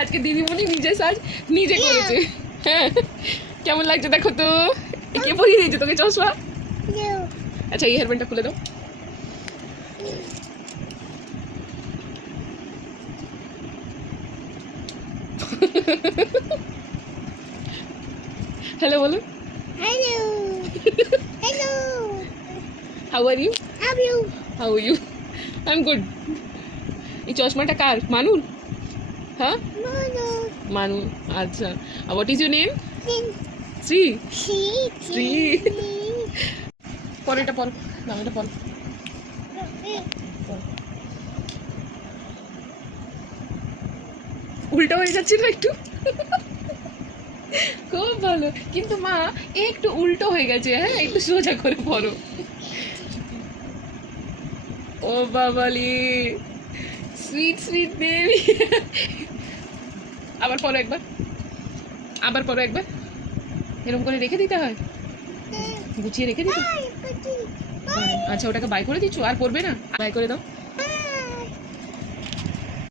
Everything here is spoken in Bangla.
আজকে দিদিমণি নিজে সাজ নিজে করেছে। হ্যাঁ, কেমন লাগছে দেখো তো। কে পরিয়ে দিয়েছে তোকে চশমা? আচ্ছা, এই হেয়ারব্যান্ডটা খুলে দাও। হ্যালো বলো। Hello. Hello. How are you? How you? How are you? I am good. এই চশমাটা কার? মানুর? হ্যাঁ, Mono. মানু। আচ্ছা, what is your name? Sin. Shri. See. Shri. পরে এটা পড়ো, নাম এটা পড়ো। উল্টো হয়ে যাচ্ছে না একটু? খুব ভালো, কিন্তু মা একটু উল্টো হয়ে গেছে। হ্যাঁ, একটু সোজা করে পড়ো। ও বাবালি, সুইট সুইট বেবি। আবার পড়ো একবার, আবার পড়ো একবার। এরকম করে রেখে দিতে হয়, গুছিয়ে রেখে দিতে। Bye. আচ্ছা, ওটাকে বাই করে দিচ্ছ, আর পড়বে না? বাই করে দাও।